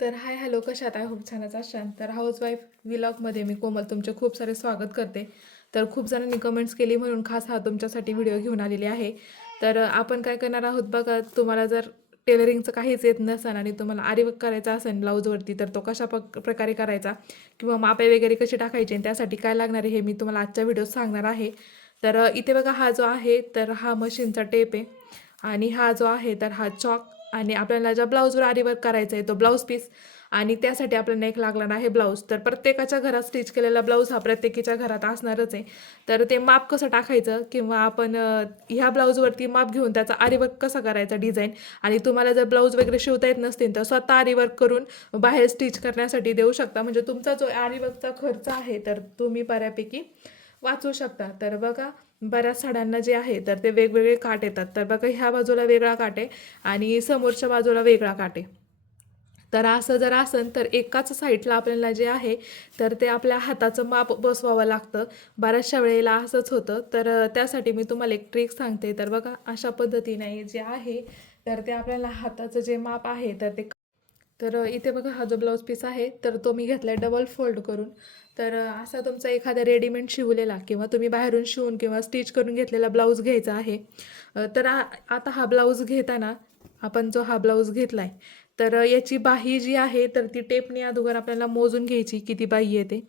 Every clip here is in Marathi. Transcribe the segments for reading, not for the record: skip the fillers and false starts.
तर हाय हॅलो कशात आहे खूप छानच असाल तर हाऊसवाईफ व्लॉगमध्ये मी कोमल तुमचे खूप सारे स्वागत करते. तर खूप जणांनी कमेंट्स केली म्हणून खास हा तुमच्यासाठी व्हिडिओ घेऊन आलेली आहे. तर आपण काय करणार आहोत बघा. तुम्हाला जर टेलरिंगचं काहीच येत नसेल आणि तुम्हाला आरीवर्क करायचा असेल ब्लाऊजवरती तर तो कशा प्रकारे करायचा किंवा मापे वगैरे कशी टाकायचे आणि त्यासाठी काय लागणार आहे हे मी तुम्हाला आजच्या व्हिडिओत सांगणार आहे. तर इथे बघा हा जो आहे तर हा मशीनचा टेप आहे आणि हा जो आहे तर हा चॉक आणि आपल्याला ज्या ब्लाऊजवर आरीवर्क करायचा आहे तो ब्लाऊज पीस आणि त्यासाठी आपल्याला एक लागणार आहे ब्लाऊज. तर प्रत्येकाच्या घरात स्टिच केलेला ब्लाऊज हा प्रत्येकीच्या घरात असणारच आहे. तर ते माप कसं टाकायचं किंवा आपण ह्या ब्लाऊजवरती माप घेऊन त्याचा आरीवर्क कसा करायचा डिझाईन आणि तुम्हाला जर ब्लाऊज वगैरे शिवता येत नसतील तर स्वतः आरीवर्क करून बाहेर स्टिच करण्यासाठी देऊ शकता. म्हणजे तुमचा जो आरीवर्कचा खर्च आहे तर तुम्ही बऱ्यापैकी वाचवू शकता. तर बघा बऱ्याच साड्यांना जे आहे तर ते वेगवेगळे काट येतात. तर बघा ह्या बाजूला वेगळा काट आहे आणि समोरच्या बाजूला वेगळा काट आहे. तर असं जर असेल तर एकाच साईडला आपल्याला जे आहे तर ते आपल्या हाताचं माप बसवावं लागतं. बऱ्याचशा वेळेला असंच होतं. तर त्यासाठी मी तुम्हाला एक ट्रिक सांगते. तर बघा अशा पद्धतीने जे आहे तर ते आपल्याला हाताचं जे माप आहे तर ते तर इथे बघा हा जो ब्लाऊज पीस आहे तर तो मी घेतला आहे डबल फोल्ड करून. तर असा तुमचा एखादा रेडीमेड शिवलेला किंवा तुम्ही बाहेरून शिवून किंवा स्टिच करून घेतलेला ब्लाऊज घ्यायचा आहे. तर आता हा ब्लाऊज घेताना आपण जो हा ब्लाऊज घेतला आहे तर याची बाही जी आहे तर ती टेपने अगोदर आपल्याला मोजून घ्यायची किती बाही येते.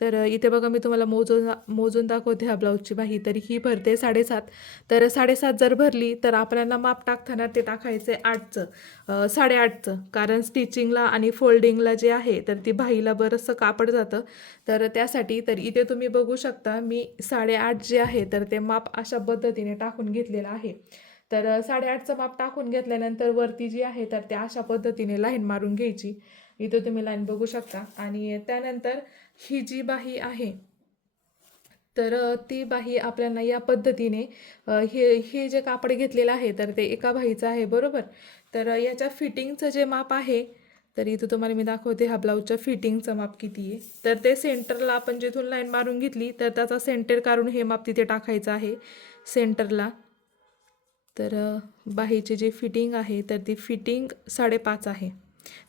तर इथे बघा मी तुम्हाला मोजून मोजून दाखवते ह्या ब्लाऊजची बाही. तर ही भरते 7.5. तर 7.5 जर भरली तर आपल्याला माप टाकताना ते टाकायचं आहे 8चं 8.5चं, कारण स्टिचिंगला आणि फोल्डिंगला जे आहे तर ती बाहीला बरंचसं कापड जातं. तर त्यासाठी तर इथे तुम्ही बघू शकता मी 8.5 जे आहे तर ते माप अशा पद्धतीने टाकून घेतलेलं आहे. तर 8.5चं माप टाकून घेतल्यानंतर वरती जी आहे तर ते अशा पद्धतीने लाईन मारून घ्यायची. इथं तुम्ही लाईन बघू शकता आणि त्यानंतर ही जी बाही आहे तर ती बाही आपल्याला या पद्धतीने हे हे जे कापड घेतलेलं आहे तर ते एका बाहीचं आहे बरोबर. तर याच्या फिटिंगचं जे माप आहे तर इथं तुम्हाला मी दाखवते हा ब्लाऊजच्या फिटिंगचं माप किती आहे. तर ते सेंटरला आपण जिथून लाईन मारून घेतली तर त्याचा सेंटर काढून हे माप तिथे टाकायचं आहे सेंटरला. तर बाहीची जी फिटिंग आहे तर ती फिटिंग 5.5 आहे.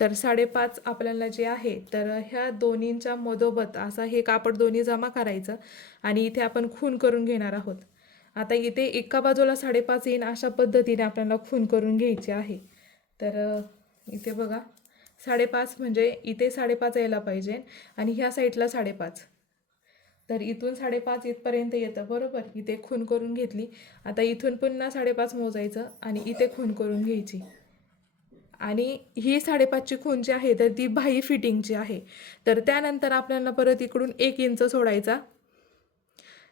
तर 5.5 आपल्याला जे आहे तर ह्या दोन्हींच्या मधोमध असा हे कापड दोन्ही जमा करायचं आणि इथे आपण खून करून घेणार आहोत. आता इथे एका बाजूला 5.5 येईन अशा पद्धतीने आपल्याला खून करून घ्यायची आहे. तर इथे बघा 5.5 म्हणजे इथे 5.5 यायला पाहिजे आणि ह्या साईडला 5.5. तर इथून 5.5 इथपर्यंत येतं बरोबर. इथे खून करून घेतली. आता इथून पुन्हा 5.5 मोजायचं आणि इथे खून करून घ्यायची आणि ही 5.5ची खून जी आहे तर ती बाही फिटिंगची आहे. तर त्यानंतर आपल्याला परत इकडून 1 इंच सोडायचा.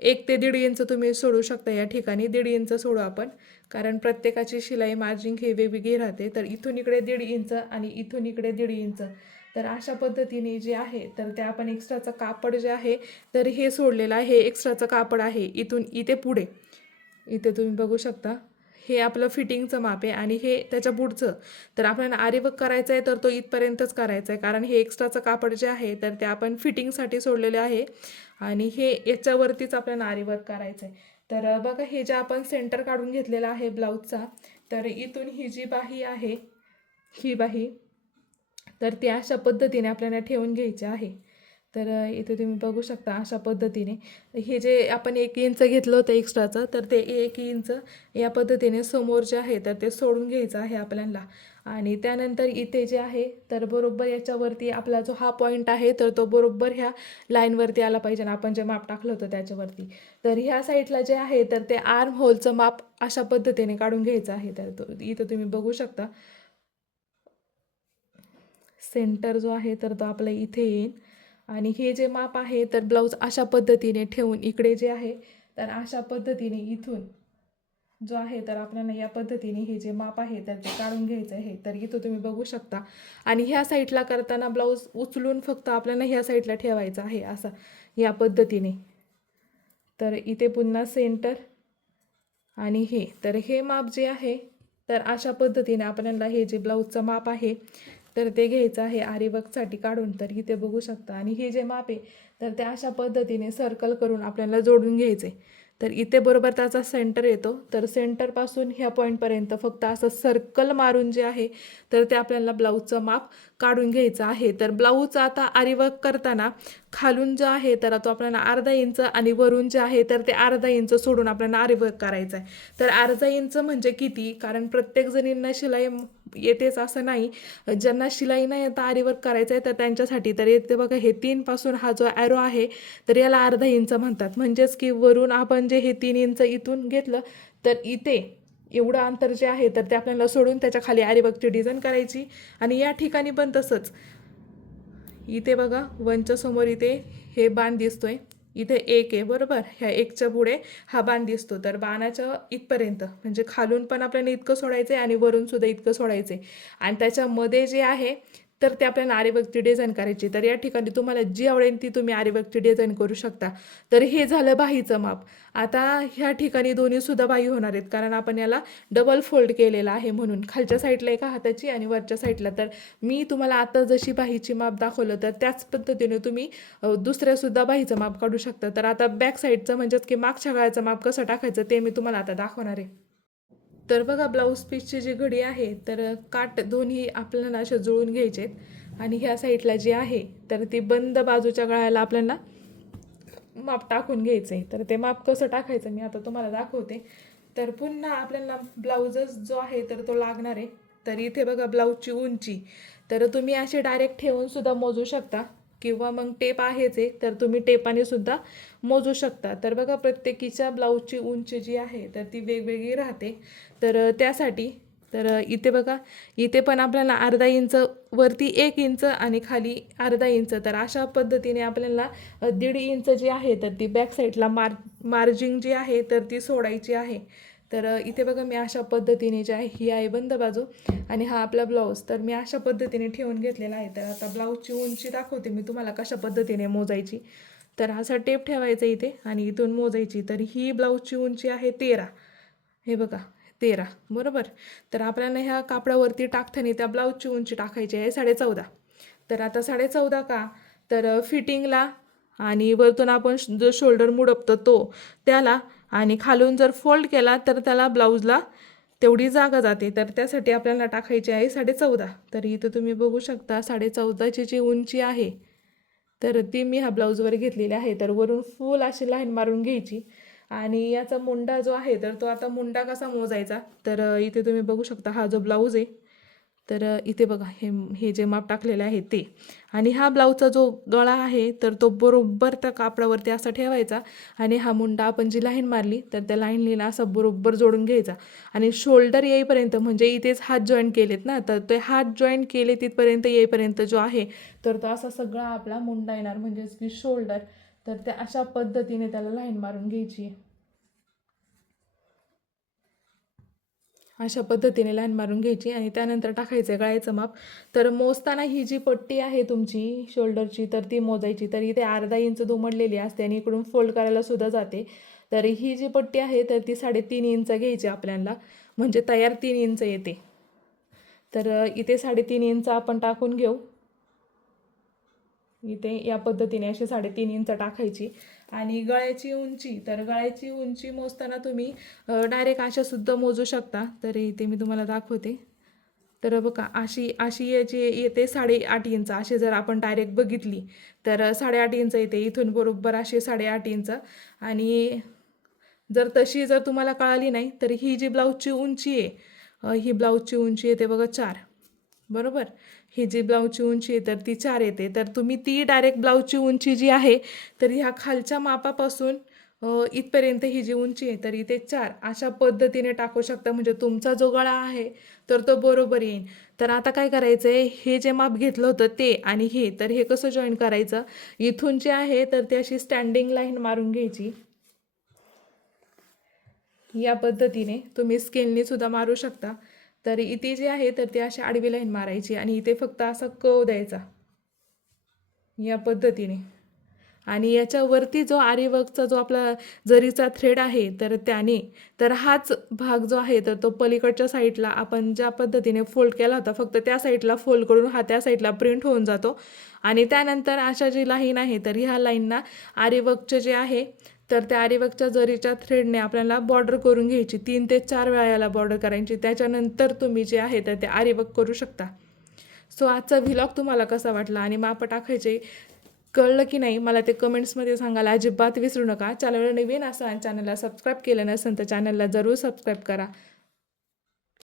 1 ते 1.5 इंच तुम्ही सोडू शकता या ठिकाणी. 1.5 इंच सोडू आपण, कारण प्रत्येकाची शिलाई मार्जिंग हे वेगवेगळी राहते. तर इथून इकडे 1.5 इंच आणि इथून इकडे 1.5 इंच. तर अशा पद्धतीने जे आहे तर ते आपण एक्स्ट्राचं कापड जे आहे तर हे सोडलेलं आहे. हे एक्स्ट्राचं कापड आहे इथून इथे पुढे. इथे तुम्ही बघू शकता हे आपलं फिटिंगचं माप आहे आणि हे त्याच्या पुढचं. तर आपल्याला आरीवर्क करायचं आहे तर तो इथपर्यंतच करायचा आहे, कारण हे एक्स्ट्राचं कापड जे आहे तर ते आपण फिटिंगसाठी सोडलेले आहे आणि हे याच्यावरतीच आपल्याला आरीवर्क करायचं आहे. तर बघा हे जे आपण सेंटर काढून घेतलेला आहे ब्लाऊजचा तर इथून ही जी बाही आहे ही बाही तर ती अशा पद्धतीने आपल्याला ठेवून घ्यायची आहे. तर इथे तुम्ही बघू शकता अशा पद्धतीने हे जे आपण 1 इंच घेतलं होतं एक्स्ट्राचं तर ते 1 इंच या पद्धतीने समोर जे आहे तर ते सोडून घ्यायचं आहे आपल्याला. आणि त्यानंतर इथे जे आहे तर बरोबर याच्यावरती आपला जो हा पॉईंट आहे तर तो बरोबर ह्या लाईनवरती आला पाहिजे ना आपण जे माप टाकलं होतं त्याच्यावरती. तर ह्या साईडला जे आहे तर ते आर्म होलचं माप अशा पद्धतीने काढून घ्यायचं आहे. तर इथं तुम्ही बघू शकता सेंटर जो आहे तर तो आपला इथे येईल आणि हे जे माप आहे तर ब्लाऊज अशा पद्धतीने ठेवून इकडे जे आहे तर अशा पद्धतीने इथून जो आहे तर आपल्याला या पद्धतीने हे जे माप आहे तर ते काढून घ्यायचं आहे. तर इथं तुम्ही बघू शकता आणि ह्या साईडला करताना ब्लाऊज उचलून फक्त आपल्याला ह्या साईडला ठेवायचं आहे असं या पद्धतीने. तर इथे पुन्हा सेंटर आणि हे तर हे माप जे आहे तर अशा पद्धतीने आपल्याला हे जे ब्लाऊजचं माप आहे तर ते घ्यायचं आहे आरीवर्कसाठी काढून. तर इथे बघू शकता आणि हे जे माप आहे तर ते अशा पद्धतीने सर्कल करून आपल्याला जोडून घ्यायचे. तर इथे बरोबर त्याचा सेंटर येतो. तर सेंटरपासून ह्या पॉईंटपर्यंत फक्त असं सर्कल मारून जे आहे तर ते आपल्याला ब्लाऊजचं माप काढून घ्यायचं आहे. तर ब्लाऊज आता आरीवर्क करताना खालून जो आहे तर तो आपल्याला अर्धा इंच आणि वरून जे आहे तर ते अर्धा इंच सोडून आपल्याला आरीवर्क करायचं आहे. तर अर्धा इंच म्हणजे किती? कारण प्रत्येक जणींना शिलाई येतेच असं नाही. ज्यांना शिलाई नाही येत आरीवर्क करायचं आहे तर त्यांच्यासाठी तर येते बघा, हे 3 पासून हा जो ॲरो आहे तर याला अर्धा इंच म्हणतात. म्हणजेच की वरून आपण जे हे 3 इंच इथून घेतलं तर इथे एवढं अंतर जे आहे तर ते आपल्याला सोडून त्याच्या खाली आरीवर्कची डिझाईन करायची. आणि या ठिकाणी पण तसंच, इथे बघा वनच्या समोर इथे हे बाण दिसतोय, इथे एक आहे बरोबर, ह्या एकच्या पुढे हा बाण दिसतो. तर बाणाच्या इथपर्यंत म्हणजे खालून पण आपल्याला इतकं सोडायचं आहे आणि वरून सुद्धा इतकं सोडायचं आहे. आणि त्याच्यामध्ये जे आहे तर ते आपल्याला आरीवर्कची डिझाईन करायची. तर या ठिकाणी तुम्हाला जी आवडेल ती तुम्ही आरीवर्कची डिझाईन करू शकता. तर हे झालं बाहीचं माप. आता ह्या ठिकाणी दोन्हीसुद्धा बाही होणार आहेत, कारण आपण याला डबल फोल्ड केलेला आहे म्हणून, खालच्या साईडला एका हाताची आणि वरच्या साईडला. तर मी तुम्हाला आता जशी बाहीची माप दाखवलं तर त्याच पद्धतीने तुम्ही दुसऱ्यासुद्धा बाहीचं माप काढू शकता. तर आता बॅक साईडचं म्हणजेच की मागच्या गळ्याचं माप कसं टाकायचं ते मी तुम्हाला आता दाखवणार आहे. तर बघा, ब्लाऊज पीसची जी घडी आहे तर काट दोन्ही आपल्याला अशा जुळून घ्यायचे आहेत. आणि ह्या साईडला जी आहे तर ती बंद बाजूच्या गळ्याला आपल्याला माप टाकून घ्यायचं आहे. तर ते माप कसं टाकायचं मी आता तुम्हाला दाखवते. तर पुन्हा आपल्याला ब्लाऊजच जो आहे तर तो लागणार आहे. तर इथे बघा ब्लाऊजची उंची तर तुम्ही असे डायरेक्ट ठेवून सुद्धा मोजू शकता, किंवा मग टेप आहेच आहे तर तुम्ही टेपाने सुद्धा मोजू शकता. तर बघा, प्रत्येकीच्या ब्लाऊजची उंची जी आहे तर ती वेगवेगळी राहते. तर त्यासाठी तर इथे बघा, इथे पण आपल्याला अर्धा इंच वरती 1 इंच आणि खाली अर्धा इंच, तर अशा पद्धतीने आपल्याला 1.5 इंच जी आहे तर ती बॅक साईडला मार्जिंग जी आहे तर ती सोडायची आहे. तर इथे बघा, मी अशा पद्धतीने जे आहे, ही आहे बंद बाजू आणि हा आपला ब्लाऊज, तर मी अशा पद्धतीने ठेवून घेतलेला आहे. तर आता ब्लाऊजची उंची दाखवते मी तुम्हाला कशा पद्धतीने मोजायची. तर असा टेप ठेवायचा इथे आणि इथून मोजायची. तर ही ब्लाऊजची उंची आहे 13. हे बघा, 13 बरोबर. तर आपल्याला ह्या कापडावरती टाकताना त्या ब्लाऊजची उंची टाकायची आहे 14.5. तर आता 14.5 का? तर फिटिंगला आणि वरतून आपण जो शोल्डर मुडपतो तो त्याला, आणि खालून जर फोल्ड केला तर त्याला ब्लाऊजला तेवढी जागा जाते. तर त्यासाठी आपल्याला टाकायची आहे 14.5. तर इथं तुम्ही बघू शकता 14.5ची जी उंची आहे तर ती मी ह्या ब्लाऊजवर घेतलेली आहे. तर वरून फुल अशी लाईन मारून घ्यायची. आणि याचा मुंडा जो आहे तर तो आता मुंडा कसा मोजायचा, तर इथे तुम्ही बघू शकता हा जो ब्लाऊज आहे तर इथे बघा, हे हे जे माप टाकलेलं आहे ते, आणि हा ब्लाऊजचा जो गळा आहे तर तो बरोबर त्या कापडावरती असा ठेवायचा. आणि हा मुंडा आपण जी लाईन मारली तर त्या लाईनला असा बरोबर जोडून घ्यायचा. आणि शोल्डर येईपर्यंत, म्हणजे इथेच हात जॉईंट केलेत ना, तर ते हात जॉईंट केले तिथपर्यंत येईपर्यंत जो आहे तर तो असा सगळा आपला मुंडा येणार, म्हणजेच की शोल्डर. तर त्या अशा पद्धतीने त्याला लाईन मारून घ्यायची आहे. अशा पद्धतीने लाईन मारून घ्यायची आणि त्यानंतर टाकायचं आहे गळ्याचं माप. तर मोजताना ही जी पट्टी आहे तुमची शोल्डरची तर ती मोजायची. तर इथे अर्धा इंच दुमडलेली असते आणि इकडून फोल्ड करायला सुद्धा जाते. तर ही जी पट्टी आहे तर ती 3.5 इंच घ्यायची आपल्याला, म्हणजे तयार 3 इंच येते. तर इथे 3.5 इंच आपण टाकून घेऊ. इथे या पद्धतीने अशी 3.5 इंच टाकायची. आणि गळ्याची उंची, तर गळ्याची उंची मोजताना तुम्ही डायरेक्ट अशा सुद्धा मोजू शकता. तर इथे मी तुम्हाला दाखवते. तर बघा, अशी अशी याची येते 8.5 इंच. अशी जर आपण डायरेक्ट बघितली तर 8.5 इंच येते, इथून बरोबर अशी 8.5 इंच. आणि जर तुम्हाला कळाली नाही तर ही जी ब्लाऊजची उंची आहे, ही ब्लाऊजची उंची येते बघा 4 बरोबर. ही जी ब्लाऊजची उंची आहे तर ती 4 येते. तर तुम्ही ती डायरेक्ट ब्लाऊजची उंची जी आहे तर ह्या खालच्या मापापासून इथपर्यंत ही जी उंची आहे तर इथे 4 अशा पद्धतीने टाकू शकता, म्हणजे तुमचा जो गळा आहे तर तो बरोबर येईल. तर आता काय करायचं आहे, हे जे माप घेतलं होतं ते आणि हे, तर हे कसं जॉईन करायचं, इथून जे आहे तर ती अशी स्टँडिंग लाईन मारून घ्यायची. या पद्धतीने तुम्ही स्केलने सुद्धा मारू शकता. तर इथे जे आहे तर ती अशी आडवी लाईन मारायची आणि इथे फक्त असा कव द्यायचा या पद्धतीने. आणि याच्यावरती जो आरीवर्कचा जो आपला जरीचा थ्रेड आहे तर त्याने, तर हाच भाग जो आहे तर तो पलीकडच्या साईडला आपण ज्या पद्धतीने फोल्ड केला होता फक्त त्या साईडला फोल्ड करून हा त्या साईडला प्रिंट होऊन जातो. आणि त्यानंतर अशा जी लाईन आहे तर ह्या लाईनना आरीवर्कचे जे आहे तर त्या आरीवर्कच्या जरीच्या थ्रेडने आपल्याला बॉर्डर करून घ्यायची 3 ते 4 वेळा याला बॉर्डर करायची. त्याच्यानंतर तुम्ही जे आहे तर ते आरीवर्क करू शकता. सो आजचा व्लॉग तुम्हाला कसा वाटला आणि माप टाकायचे कळलं की नाही मला ते कमेंट्समध्ये सांगायला अजिबात विसरू नका. चॅनलवर नवीन असाल आणि चॅनलला सबस्क्राईब केलं नसेल तर चॅनलला जरूर सबस्क्राईब करा.